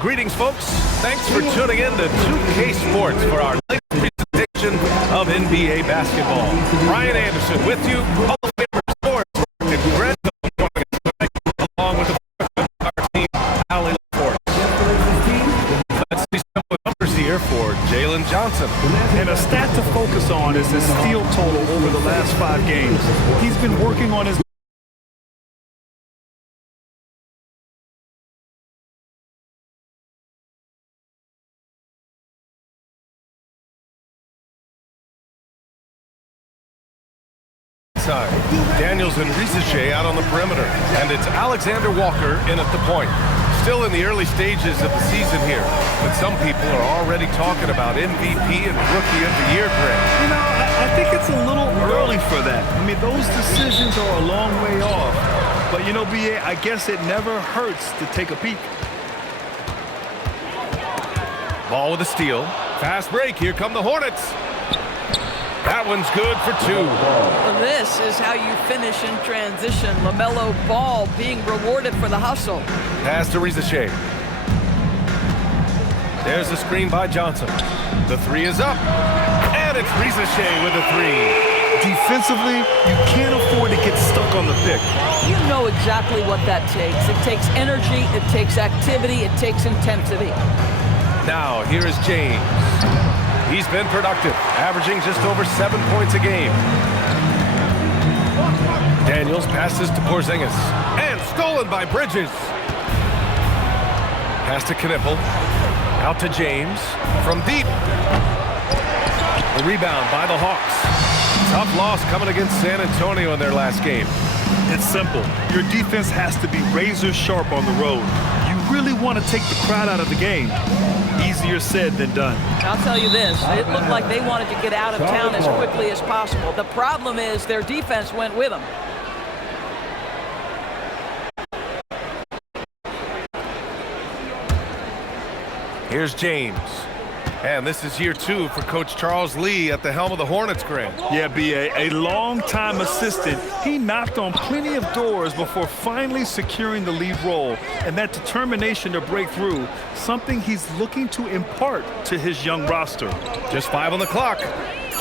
Greetings, folks. Thanks for tuning in to 2K Sports for our latest presentation of NBA basketball. Brian Anderson with you, Hall of Famer Sports, and Greg along with our team, Allie LaForce. Let's see some of the numbers here for Jalen Johnson. And a stat to focus on is his steal total over the last 5 games. He's been working on his Daniels and Risache out on the perimeter, and it's Alexander Walker in at the point. Still in the early stages of the season here, but some people are already talking about MVP and Rookie of the Year grade. You know, I think it's a little early for that. I mean, those decisions are a long way off. But, you know, B.A., I guess it never hurts to take a peek. Ball with a steal. Fast break. Here come the Hornets. That one's good for 2. Well, this is how you finish in transition. LaMelo Ball being rewarded for the hustle. Pass to Risache. There's a screen by Johnson. The 3 is up. And it's Risache with a 3. Defensively, you can't afford to get stuck on the pick. You know exactly what that takes. It takes energy, it takes activity, it takes intensity. Now, here is James. He's been productive, averaging just over 7 points a game. Daniels passes to Porzingis. And stolen by Bridges. Pass to Knipple. Out to James. From deep. The rebound by the Hawks. Tough loss coming against San Antonio in their last game. It's simple. Your defense has to be razor sharp on the road. You really want to take the crowd out of the game. Easier said than done. I'll tell you this, it looked like they wanted to get out of town as quickly as possible. The problem is their defense went with them. Here's James. And this is year 2 for Coach Charles Lee at the helm of the Hornets, Grant. Yeah, B.A., a long-time assistant. He knocked on plenty of doors before finally securing the lead role. And that determination to break through, something he's looking to impart to his young roster. Just 5 on the clock.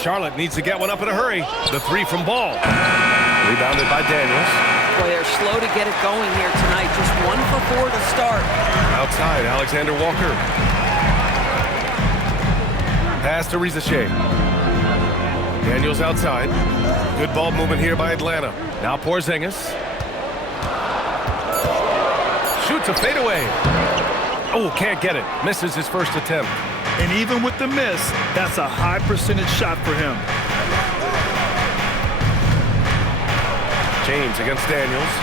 Charlotte needs to get one up in a hurry. The 3 from Ball. Rebounded by Daniels. Boy, they're slow to get it going here tonight. Just 1 for 4 to start. Outside, Alexander Walker. Pass to Risache. Daniels outside. Good ball movement here by Atlanta. Now Porzingis. Shoots a fadeaway. Oh, can't get it. Misses his first attempt. And even with the miss, that's a high percentage shot for him. James against Daniels.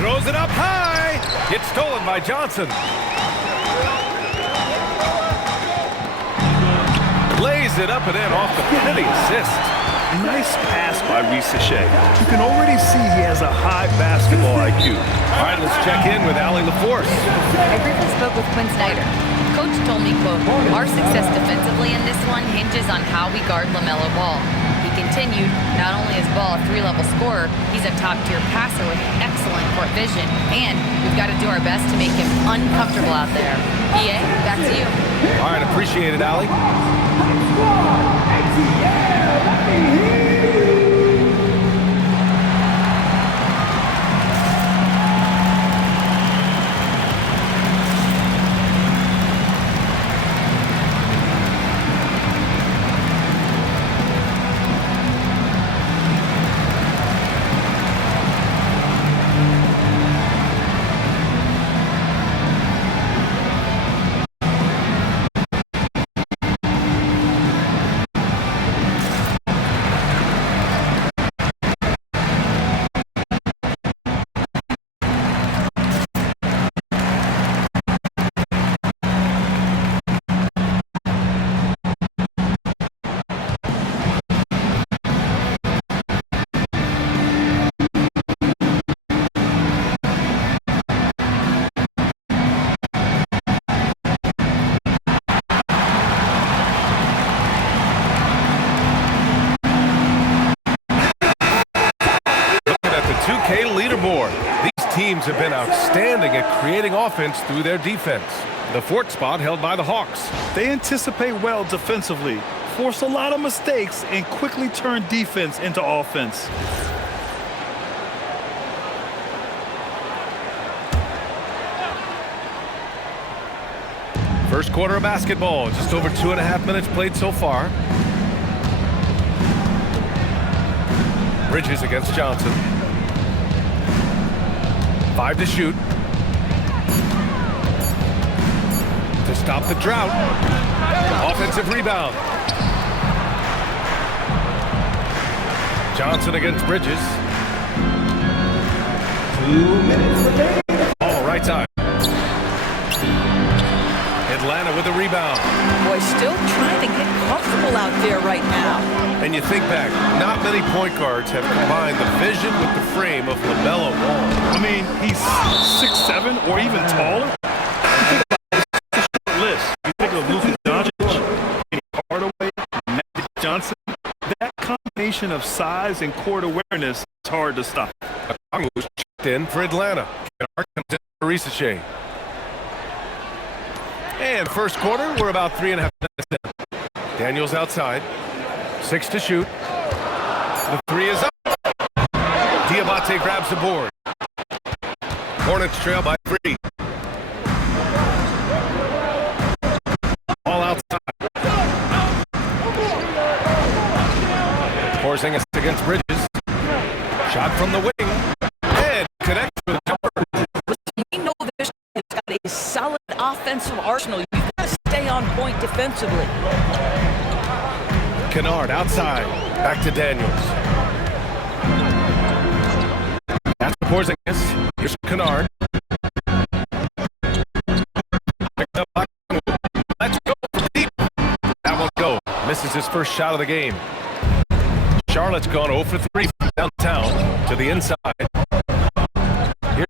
Throws it up high. It's stolen by Johnson. Lays it up and in off the penalty assist. Nice pass by Risache. You can already see he has a high basketball IQ. All right, let's check in with Allie LaForce. I briefly spoke with Quinn Snyder. Coach told me, quote, "Our success defensively in this one hinges on how we guard LaMelo Ball." He continued, not only is Ball a 3-level scorer, he's a top-tier passer with excellent court vision, and we've got to do our best to make him uncomfortable out there. EA, back to you. All right, appreciate it, Allie. offense through their defense. The fourth spot held by the Hawks. They anticipate well defensively, force a lot of mistakes, and quickly turn defense into offense. First quarter of basketball, just over 2.5 minutes played so far. Bridges against Johnson. 5 to shoot. To stop the drought. Offensive rebound. Johnson against Bridges. 2 minutes remaining. All right side. Atlanta with a rebound. Boy, still trying to get comfortable out there right now. And you think back, not many point guards have combined the vision with the frame of LaMelo Ball. I mean, he's 6'7" or even taller. You think about list. You think of Luka Doncic, Kenny Hardaway, Magic Johnson. That combination of size and court awareness is hard to stop. Congo's checked in for Atlanta. Kennard comes in for Risache. And first quarter, we're about 3.5 minutes in. Daniels outside. 6 to shoot. The three is up. Diabate grabs the board. Hornets trail by 3. All outside. Porzingis against Bridges. Shot from the wing. And connects with a jumper. We know this has got a solid offensive arsenal. You've got to stay on point defensively. Kennard outside. Back to Daniels. That's Porzingis. Here's Kennard. Picked up by Congo. Let's go from deep. That won't go. Misses his first shot of the game. Charlotte's gone 0 for 3 from downtown to the inside.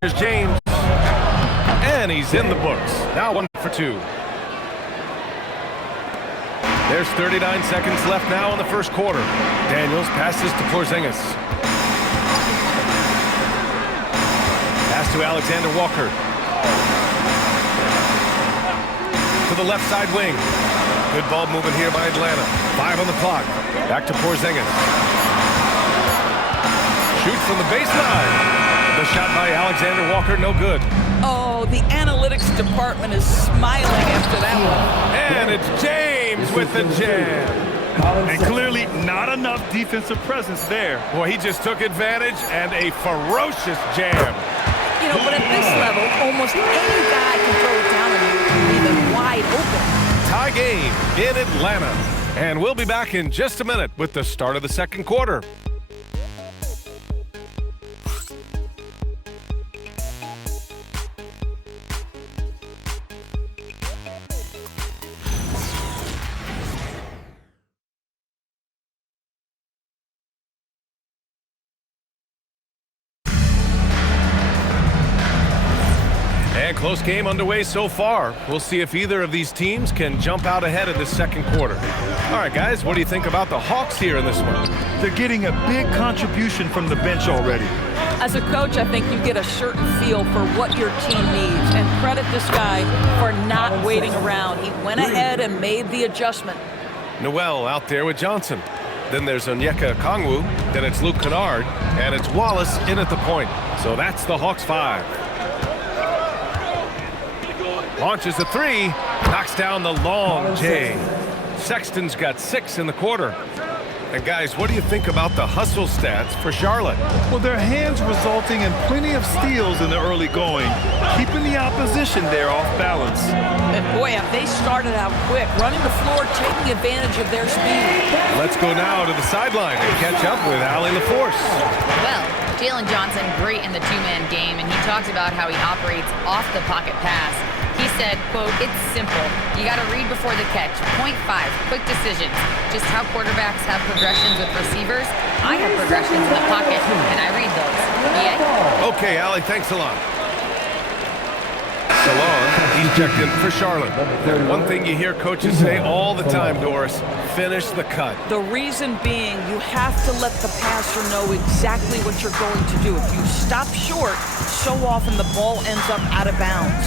Here's James. And he's in the books. Now 1 for 2. There's 39 seconds left now in the first quarter. Daniels passes to Porzingis. Pass to Alexander Walker. To the left side wing. Good ball movement here by Atlanta. 5 on the clock. Back to Porzingis. Shoots from the baseline. The shot by Alexander Walker, no good. Oh, the analytics department is smiling after that one. And it's James with the jam. And clearly not enough defensive presence there. Boy, he just took advantage and a ferocious jam. You know, but at this level, almost any guy can throw it down on you, even wide open. Tie game in Atlanta. And we'll be back in just a minute with the start of the second quarter. And close game underway so far. We'll see if either of these teams can jump out ahead in the second quarter. All right, guys, what do you think about the Hawks here in this one? They're getting a big contribution from the bench already. As a coach, I think you get a certain feel for what your team needs. And credit this guy for not waiting around. He went ahead and made the adjustment. Noel out there with Johnson. Then there's Onyeka Okongwu. Then it's Luke Kennard. And it's Wallace in at the point. So that's the Hawks 5. Launches the 3, knocks down the long J. Sexton's got 6 in the quarter. And guys, what do you think about the hustle stats for Charlotte? Well, their hands resulting in plenty of steals in the early going, keeping the opposition there off balance. And boy, have they started out quick, running the floor, taking advantage of their speed. Let's go now to the sideline and catch up with Allie LaForce. Well, Jalen Johnson, great in the two-man game, and he talks about how he operates off the pocket pass. He said, quote, "It's simple. You got to read before the catch. Point 5, quick decisions. Just how quarterbacks have progressions with receivers. I have progressions in the pocket, and I read those." Yeah. Okay, Allie, thanks a lot. Salon, he's checked in for Charlotte. One thing you hear coaches say all the time, Doris, finish the cut. The reason being, you have to let the passer know exactly what you're going to do. If you stop short, so often the ball ends up out of bounds.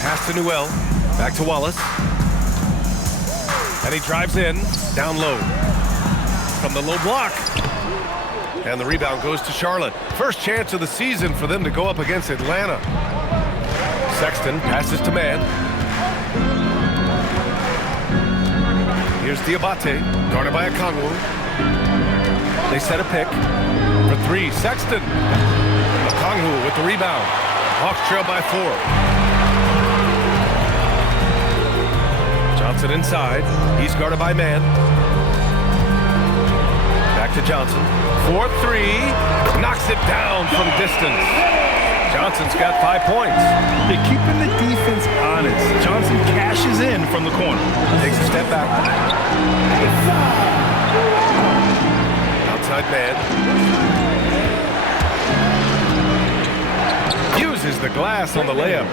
Pass to Newell, back to Wallace. And he drives in, down low. From the low block. And the rebound goes to Charlotte. First chance of the season for them to go up against Atlanta. Sexton passes to Mann. Here's Diabate, guarded by Okongwu. They set a pick for three. Sexton. Okongwu with the rebound. Hawks trail by 4. Johnson inside. He's guarded by Mann. Back to Johnson. 4-3. Knocks it down from distance. Johnson's got 5 points. They're keeping the defense honest. Johnson cashes in from the corner. Takes a step back. Outside man. Uses the glass on the layup.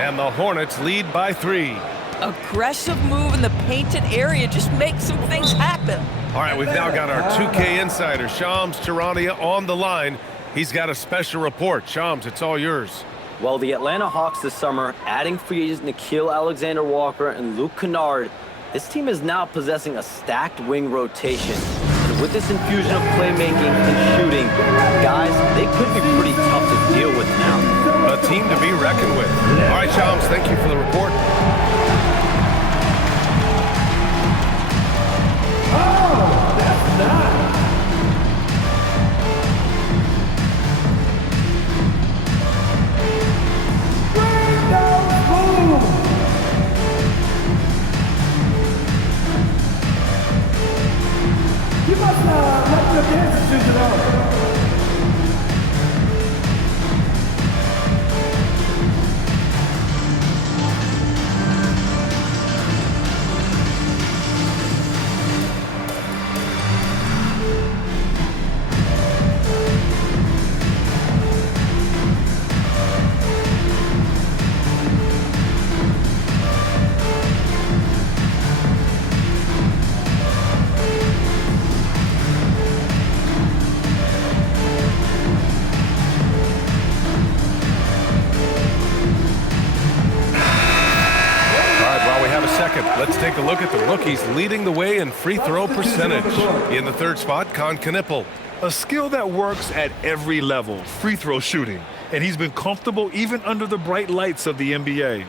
And the Hornets lead by 3. Aggressive move in the painted area just makes some things happen. All right, we've now got our 2K insider, Shams Charania, on the line. He's got a special report. Shams, it's all yours. Well, the Atlanta Hawks this summer, adding free agents Nickeil Alexander-Walker and Luke Kennard, this team is now possessing a stacked wing rotation. And with this infusion of playmaking and shooting, guys, they could be pretty tough to deal with now. A team to be reckoned with. All right, Shams, thank you for the report. Let's take a look at the rookies leading the way in free throw percentage. In the third spot, Con Knipple. A skill that works at every level, free throw shooting. And he's been comfortable even under the bright lights of the NBA.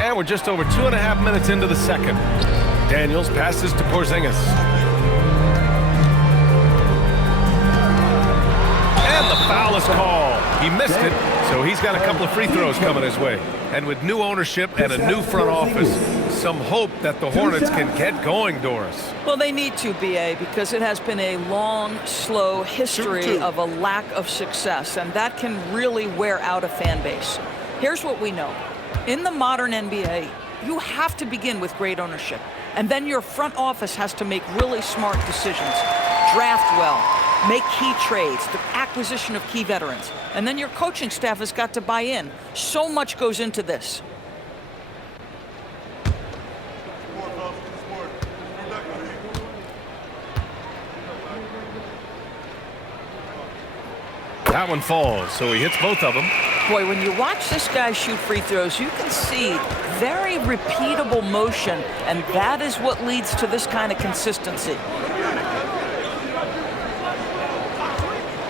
And we're just over 2.5 minutes into the second. Daniels passes to Porzingis. And the foul is called. He missed it, so he's got a couple of free throws coming his way. And with new ownership and a new front office, some hope that the Hornets can get going, Doris. Well, they need to, B.A., because it has been a long, slow history of a lack of success, and that can really wear out a fan base. Here's what we know. In the modern NBA, you have to begin with great ownership, and then your front office has to make really smart decisions. Draft well, make key trades, the acquisition of key veterans, and then your coaching staff has got to buy in. So much goes into this. That one falls, so he hits both of them. Boy, when you watch this guy shoot free throws, you can see very repeatable motion, and that is what leads to this kind of consistency.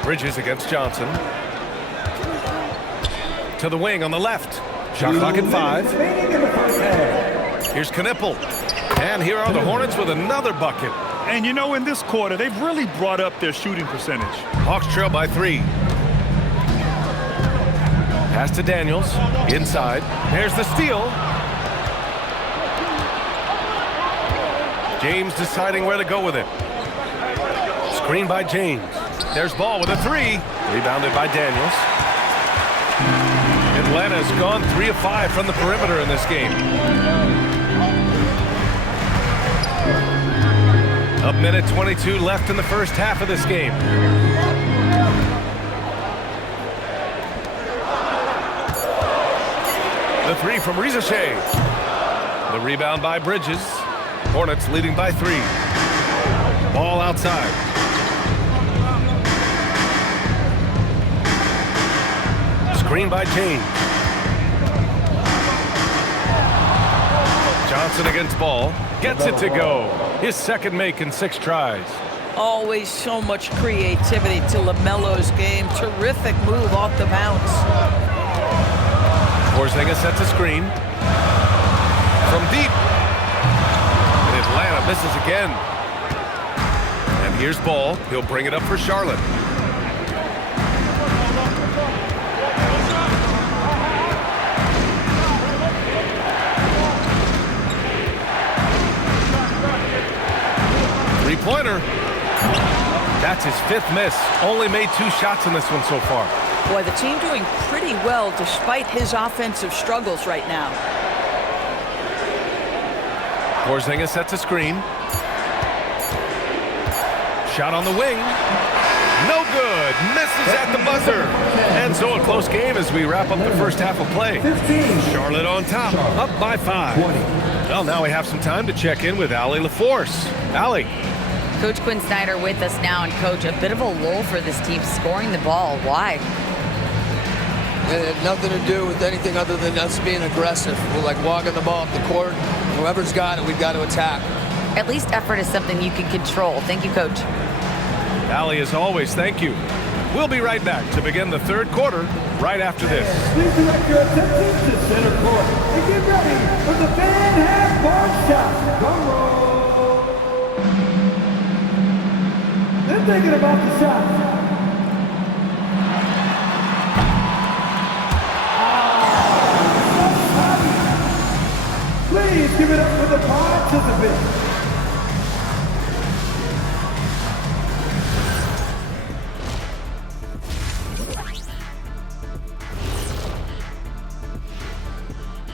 Bridges against Johnson. To the wing on the left. Shot clock at 5. Here's Knipple. And here are the Hornets with another bucket. And you know, in this quarter, they've really brought up their shooting percentage. Hawks trail by 3. Pass to Daniels. Inside. There's the steal. James deciding where to go with it. Screen by James. There's Ball with a 3. Rebounded by Daniels. Atlanta's gone 3 of 5 from the perimeter in this game. A minute 22 left in the first half of this game. The three from Rizashay. The rebound by Bridges. Hornets leading by 3. Ball outside. Screen by James. Johnson against ball. Gets it to go. His second make in 6 tries. Always so much creativity to LaMelo's game. Terrific move off the bounce. Porzingis sets a screen. From deep. And Atlanta misses again. And here's Ball. He'll bring it up for Charlotte. Three-pointer. That's his 5th miss. Only made 2 shots in this one so far. Boy, the team doing pretty well despite his offensive struggles right now. Porzingis sets a screen. Shot on the wing. No good. Misses at the buzzer. And so a close game as we wrap up the first half of play. Charlotte on top, up by 5. Well, now we have some time to check in with Allie LaForce. Allie. Coach Quinn Snyder with us now, and Coach, a bit of a lull for this team scoring the ball. Why? It had nothing to do with anything other than us being aggressive. We're like walking the ball up the court. Whoever's got it, we've got to attack. At least effort is something you can control. Thank you, Coach. Allie, as always, thank you. We'll be right back to begin the third quarter right after this. Please direct your attention to center court and get ready for the fan half-court shot. Drum roll. They're thinking about the shot. Please give it up for the participants.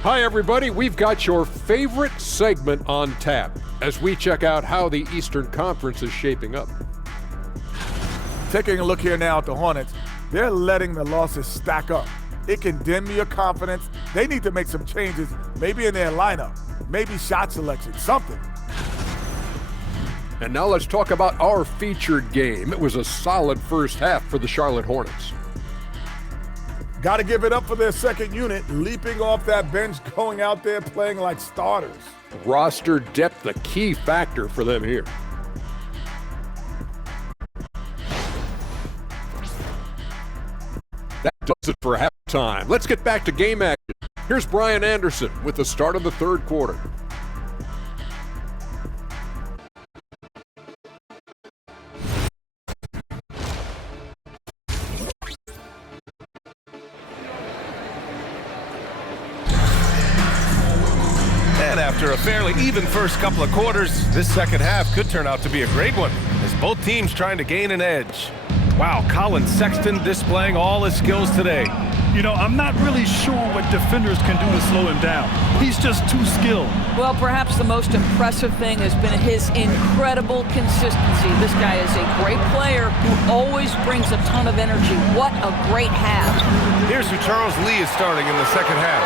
Hi everybody, we've got your favorite segment on tap as we check out how the Eastern Conference is shaping up. Taking a look here now at the Hornets, they're letting the losses stack up. It can dim your confidence. They need to make some changes, maybe in their lineup, maybe shot selection, something. And now let's talk about our featured game. It was a solid first half for the Charlotte Hornets. Got to give it up for their second unit, leaping off that bench, going out there playing like starters. Roster depth, a key factor for them here. That does it for halftime. Let's get back to game action. Here's Brian Anderson with the start of the third quarter. And after a fairly even first couple of quarters, this second half could turn out to be a great one as both teams trying to gain an edge. Wow, Colin Sexton displaying all his skills today. You know, I'm not really sure what defenders can do to slow him down. He's just too skilled. Well, perhaps the most impressive thing has been his incredible consistency. This guy is a great player who always brings a ton of energy. What a great half. Here's who Charles Lee is starting in the second half.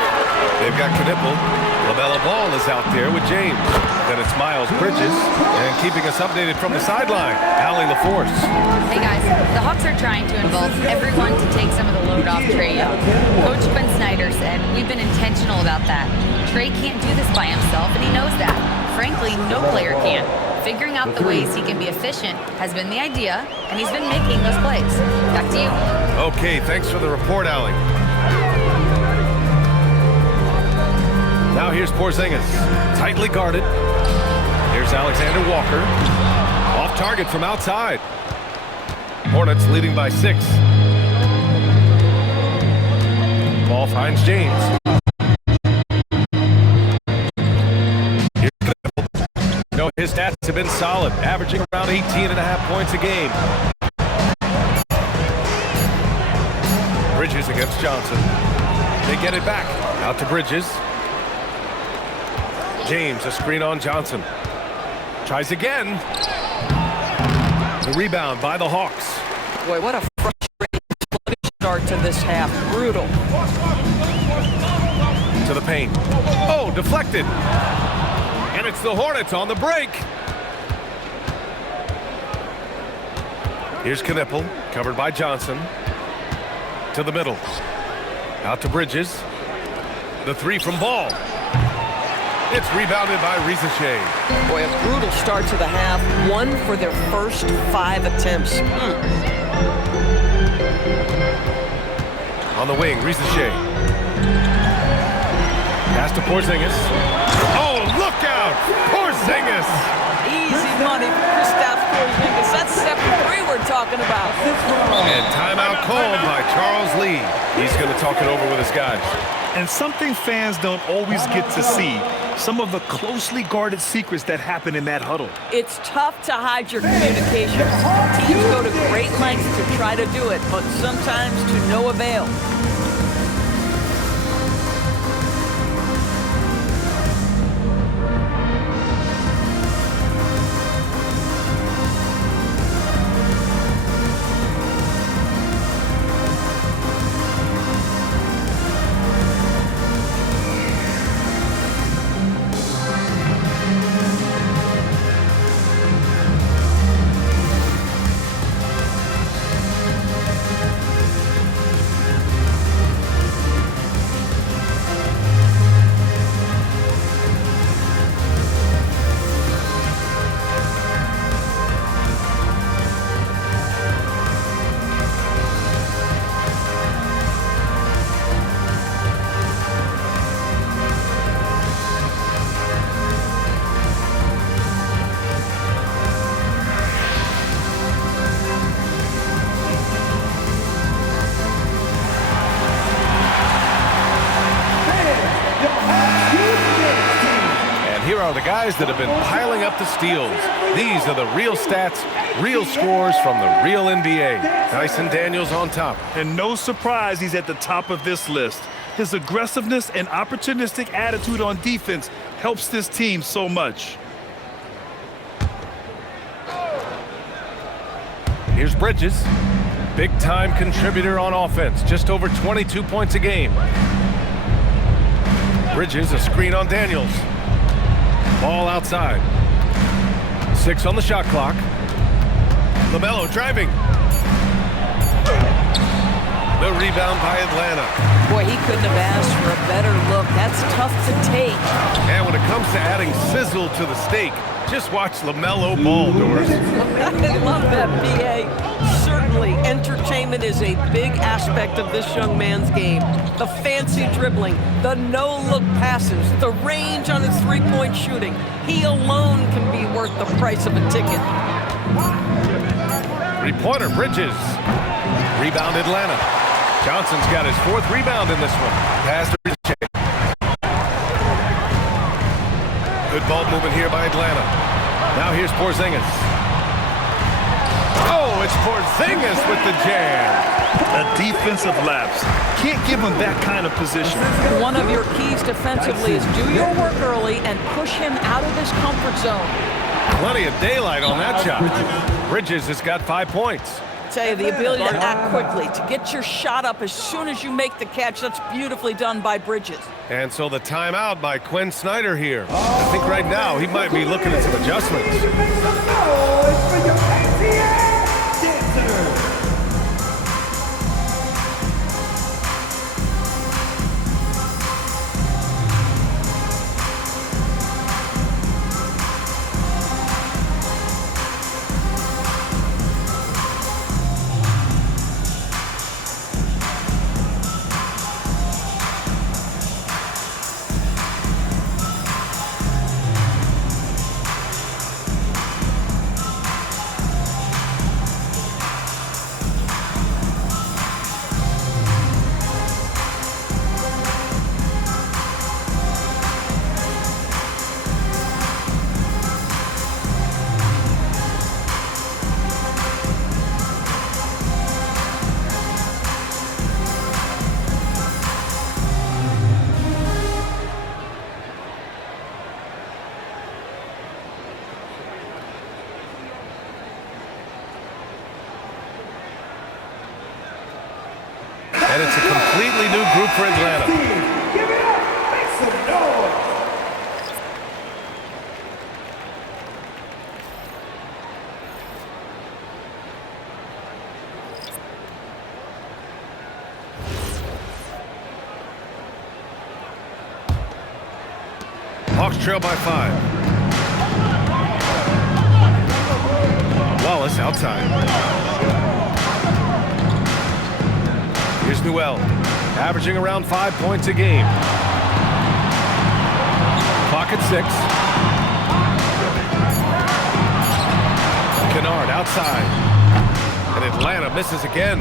They've got Knipple. LaMelo Ball is out there with James. Then it's Miles Bridges. And keeping us updated from the sideline, Allie LaForce. Hey guys, the Hawks are trying to involve everyone to take some of the load off Trae Young. Coach Quinn Snyder said, we've been intentional about that. Trae can't do this by himself, and he knows that. Frankly, no player can. Figuring out the ways he can be efficient has been the idea, and he's been making those plays. Back to you. Okay, thanks for the report, Allie. Now here's Porzingis, tightly guarded. Here's Alexander Walker, off target from outside. Hornets leading by 6. Ball finds James. No, his stats have been solid, averaging around 18.5 points a game. Bridges against Johnson. They get it back. Out to Bridges. James, a screen on Johnson. Tries again. The rebound by the Hawks. Boy, what a frustrating sluggish start to this half. Brutal. To the paint. Oh, deflected. And it's the Hornets on the break. Here's Knippel, covered by Johnson. To the middle. Out to Bridges. The three from Ball. It's rebounded by Rizachet. Boy, a brutal start to the half. 1 for their first 5 attempts. On the wing, Rizachet. Pass to Porzingis. Oh, look out! Porzingis! Easy money for Kristaps Porzingis. That's step 3 we're talking about. And timeout called by Charles Lee. He's going to talk it over with his guys. And something fans don't always get to see, some of the closely guarded secrets that happen in that huddle. It's tough to hide your communications. Teams go to great lengths to try to do it, but sometimes to no avail. The guys that have been piling up the steals. These are the real stats, real scores from the real NBA. Dyson Daniels on top. And no surprise he's at the top of this list. His aggressiveness and opportunistic attitude on defense helps this team so much. Here's Bridges. Big-time contributor on offense. Just over 22 points a game. Bridges, a screen on Daniels. Ball outside. 6 on the shot clock. LaMelo driving. The rebound by Atlanta. Boy, he couldn't have asked for a better look. That's tough to take. And when it comes to adding sizzle to the steak, just watch LaMelo ball, Doris. I love that, B.A. Certainly, entertainment is a big aspect of this young man's game. The fancy dribbling, the no-look passes, the range on his three-point shooting. He alone can be worth the price of a ticket. Three-pointer, Bridges. Rebound, Atlanta. Johnson's got his 4th rebound in this one. Pass to Rizachet. Good ball movement here by Atlanta. Now here's Porzingis. Oh, it's Porzingis with the jam. A defensive lapse. Can't give him that kind of position. One of your keys defensively is do your work early and push him out of his comfort zone. Plenty of daylight on that shot. Bridges has got 5 points. Tell you, the ability to act quickly, to get your shot up as soon as you make the catch, that's beautifully done by Bridges. And so the timeout by Quinn Snyder here. I think right now he might be looking at some adjustments. And it's a completely new group for Atlanta. Give it up! Make some noise! Hawks trail by 5. Wallace outside. Here's Newell, averaging around 5 points a game. Clock at 6. Kennard outside. And Atlanta misses again.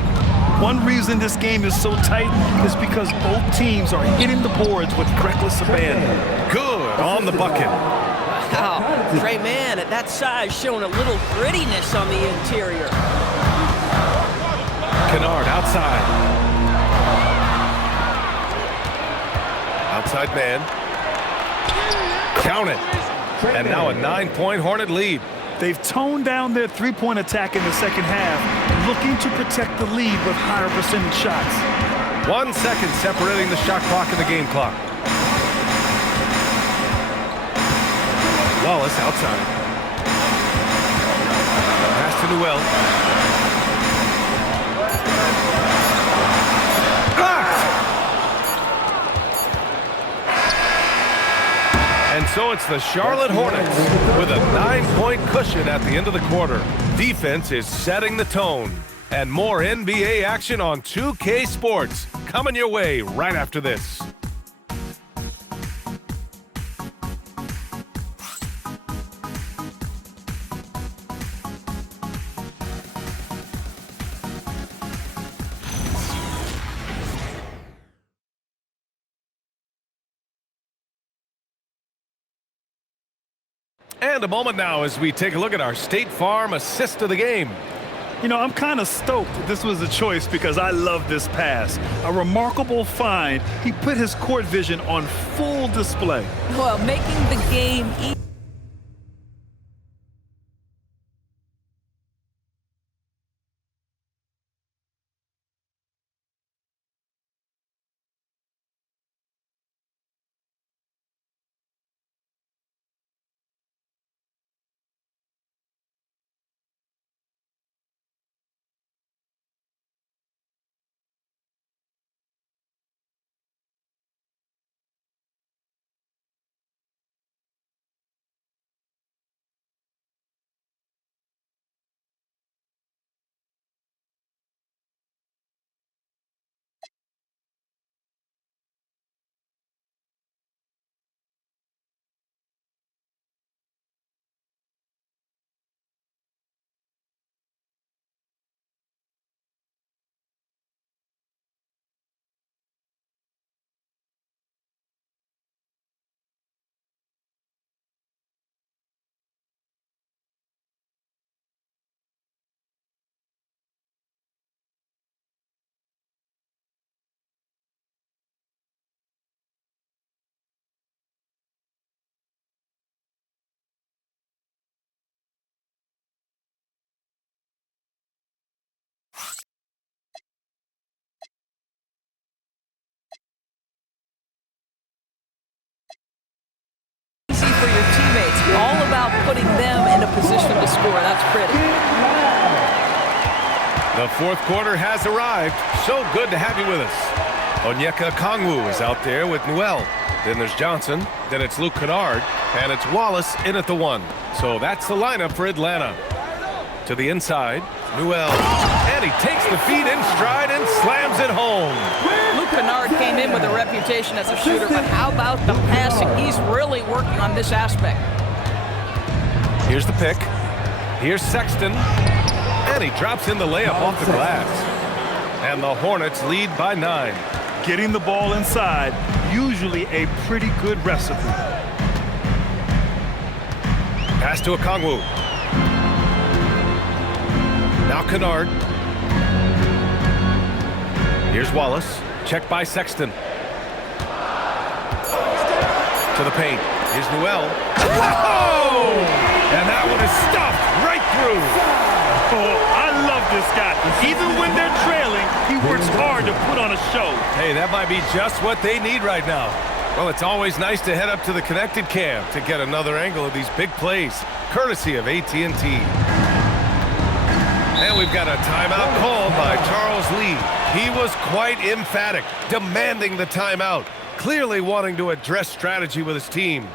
One reason this game is so tight is because both teams are hitting the boards with reckless abandon. Good on the bucket. Wow, Trey Mann at that size showing a little grittiness on the interior. Kennard outside. Outside man. Count it. And now a 9-point Hornet lead. They've toned down their three-point attack in the second half, looking to protect the lead with higher percentage shots. 1 second separating the shot clock and the game clock. Wallace outside. Pass to Newell. Blocked! And so it's the Charlotte Hornets with a 9-point cushion at the end of the quarter. Defense is setting the tone. And more NBA action on 2K Sports coming your way right after this. And a moment now as we take a look at our State Farm assist of the game. You know, I'm kind of stoked this was a choice because I love this pass. A remarkable find. He put his court vision on full display. Well, making the game easy. For your teammates, all about putting them in a position to score. That's pretty. The fourth quarter has arrived. So good to have you with us. Onyeka Okongwu is out there with Newell. Then there's Johnson. Then it's Luke Kennard. And it's Wallace in at the 1. So that's the lineup for Atlanta. To the inside, Newell. And he takes the feed in stride and slams it home. Luke Kennard came in with a reputation as a shooter, but how about the passing? He's really working on this aspect. Here's the pick. Here's Sexton. And he drops in the layup off the glass. And the Hornets lead by 9. Getting the ball inside, usually a pretty good recipe. Pass to Okongwu. Now Kennard. Here's Wallace. Checked by Sexton. To the paint. Here's Newell. Whoa! And that one is stuffed right through. Oh, I love this guy. Even when they're trailing, he works hard hard to put on a show. Hey, that might be just what they need right now. Well, it's always nice to head up to the connected cam to get another angle of these big plays, courtesy of AT&T. And we've got a timeout called by Charles Lee. He was quite emphatic, demanding the timeout, clearly wanting to address strategy with his team.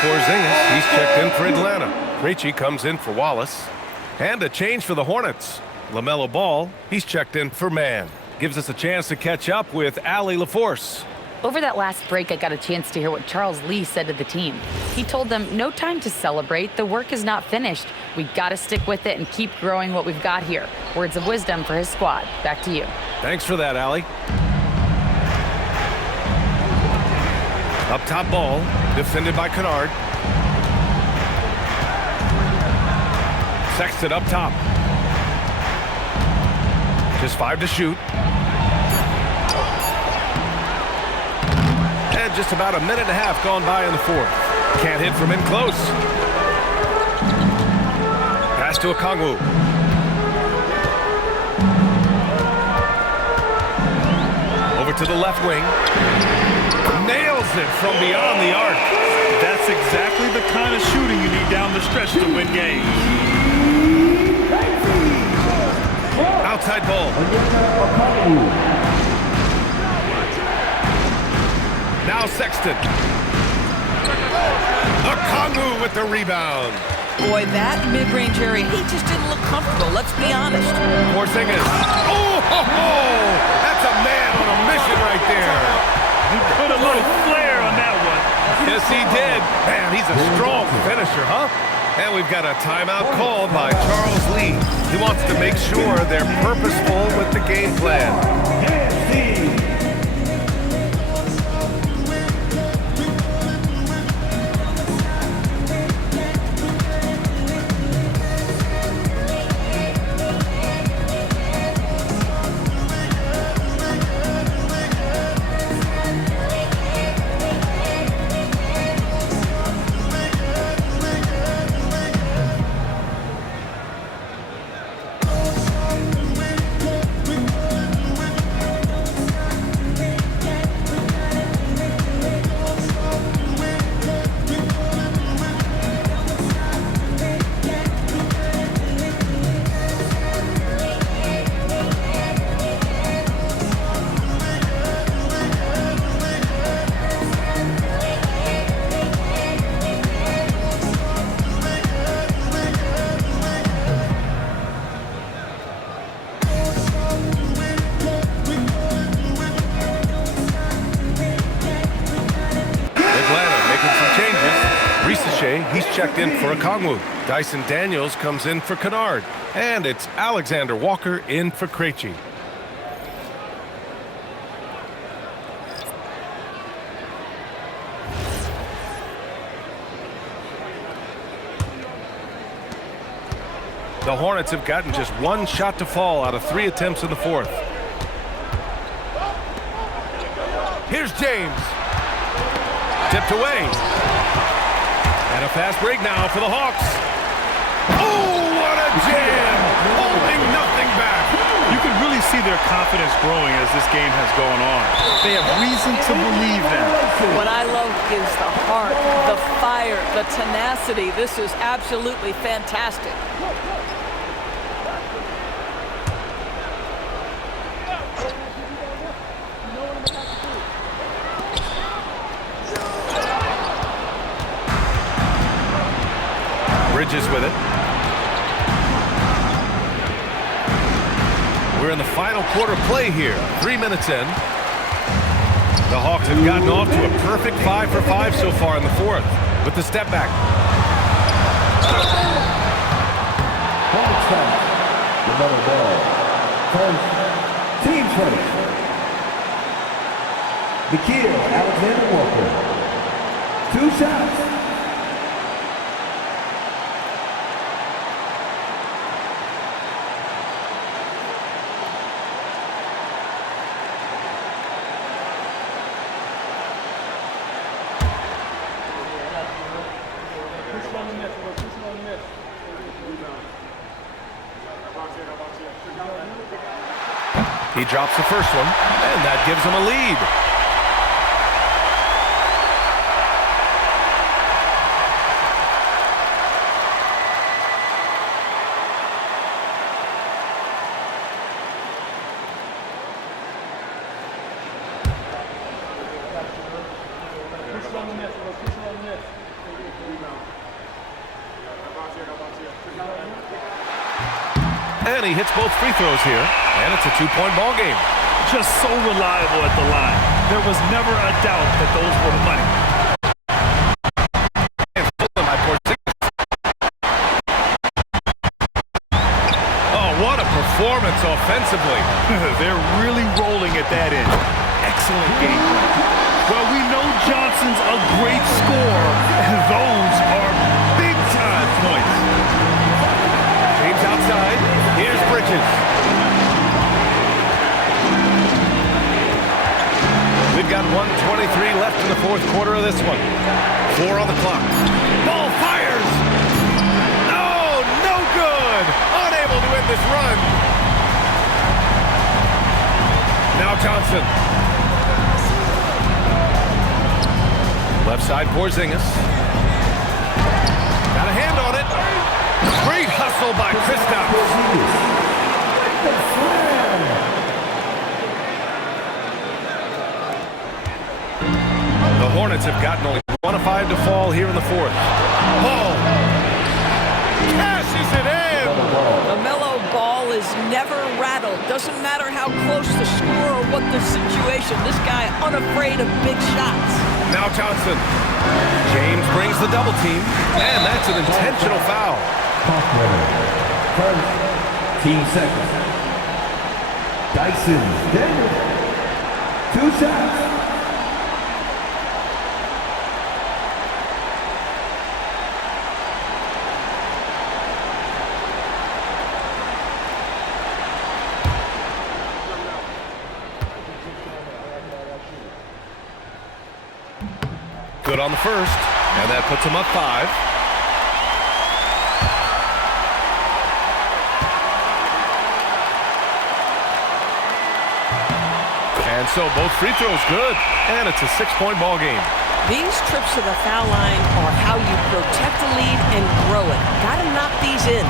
Porzingis, he's checked in for Atlanta. Krejci comes in for Wallace. And a change for the Hornets. LaMelo Ball, he's checked in for Mann. Gives us a chance to catch up with Allie LaForce. Over that last break, I got a chance to hear what Charles Lee said to the team. He told them, no time to celebrate. The work is not finished. We got to stick with it and keep growing what we've got here. Words of wisdom for his squad. Back to you. Thanks for that, Allie. Up top Ball, defended by Kennard. Sexton up top. Just 5 to shoot. And just about a minute and a half gone by in the fourth. Can't hit from in close. Pass to Okongwu. Over to the left wing. Nails it from beyond the arc. That's exactly the kind of shooting you need down the stretch to win games. Outside ball. Now Sexton. Okongwu with the rebound. Boy, that mid-range area, he just didn't look comfortable, let's be honest. Porzingis. Oh, ho, ho. That's a man on a mission right there. He put a little flair on that one. Yes, he did. Man, he's a strong finisher, huh? And we've got a timeout called by Charles Lee. He wants to make sure they're purposeful with the game plan. He's checked in for Okongwu. Dyson Daniels comes in for Kennard. And it's Alexander Walker in for Krejci. The Hornets have gotten just one shot to fall out of 3 attempts in the fourth. Here's James. Tipped away. And a fast break now for the Hawks. Oh, what a jam! Holding nothing back. You can really see their confidence growing as this game has gone on. They have reason to believe that. What I love is the heart, the fire, the tenacity. This is absolutely fantastic. Bridges with it. We're in the final quarter play here. 3 minutes in. The Hawks have gotten off to a perfect 5 for 5 so far in the fourth with the step back. Hornets foul. Another ball. First, team first. Nikhil Alexander-Walker. 2 shots. He drops the first one, and that gives him a lead. And he hits both free throws here, and it's a 2-point ball game. Just so reliable at the line. There was never a doubt that those were money. Oh, what a performance offensively. They're really rolling at that end. Excellent game plan. Well, we know Johnson's a great scorer, and those are big-time points. James outside. Here's Bridges. We've got 1:23 left in the fourth quarter of this one. 4 on the clock. Ball fires. Oh, no good. Unable to end this run. Now Johnson. Left side, Porzingis. Got a hand on it. Great hustle by Kristaps. The Hornets have gotten only 1 of 5 to fall here in the fourth. Ball cashes it in. The mellow ball is never rattled. Doesn't matter how close the score or what the situation. This guy unafraid of big shots. Now Johnson. James brings the double team, and that's an intentional foul. First, team second. Dyson Daniels. 2 shots. Good on the first, and that puts him up 5. And so both free throws good, and it's a 6-point ball game. These trips to the foul line are how you protect a lead and grow it. Got to knock these in.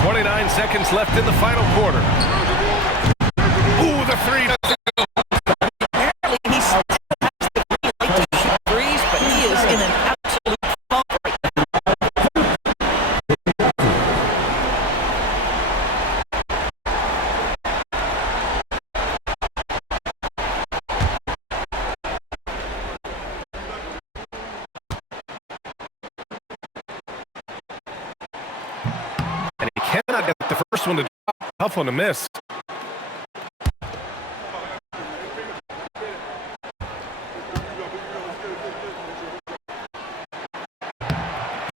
29 seconds left in the final quarter. Ooh, the three. Apparently he still has the ability to shoot threes, but he is in an absolute funk right now. And he cannot get the first one to drop. Tough one to miss.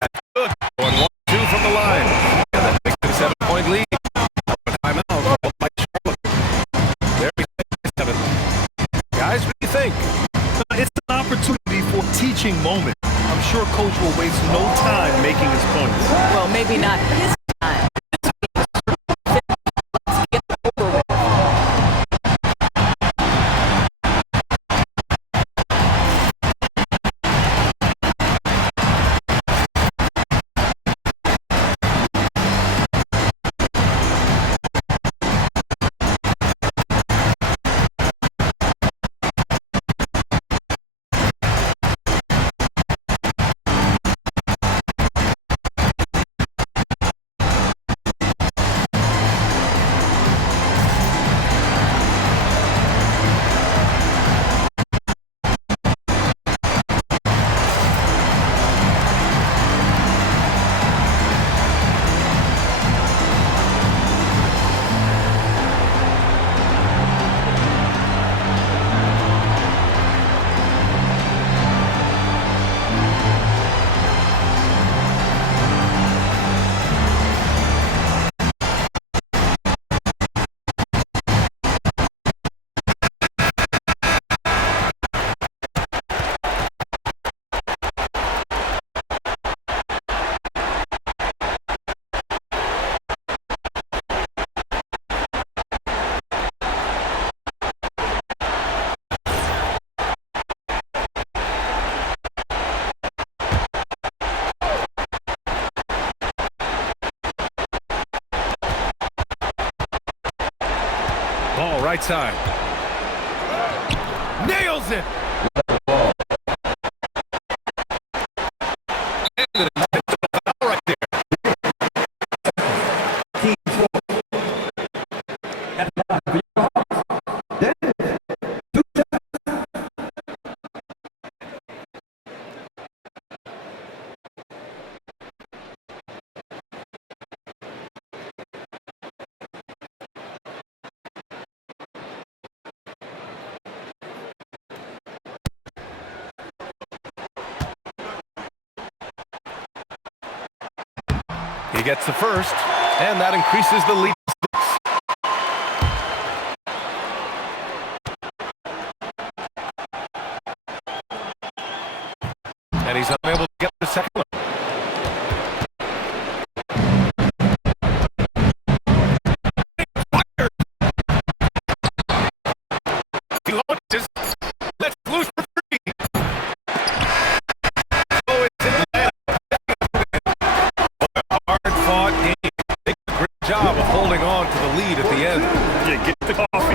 That's good. Going 1-2 from the line. And that makes it a 7-point lead. Timeout. By Charlotte. There we go. 7. Guys, what do you think? It's an opportunity for a teaching moment. I'm sure Coach will waste no time making his points. Well, maybe not his time. Ball right side. Nails it. Right there. He gets the first, and that increases the lead. And he's unable to get the second one. He launches. Let's loose for three. Oh, it's in the net. Hard-fought game. They did a great job of holding on to the lead at the end. Yeah, get the off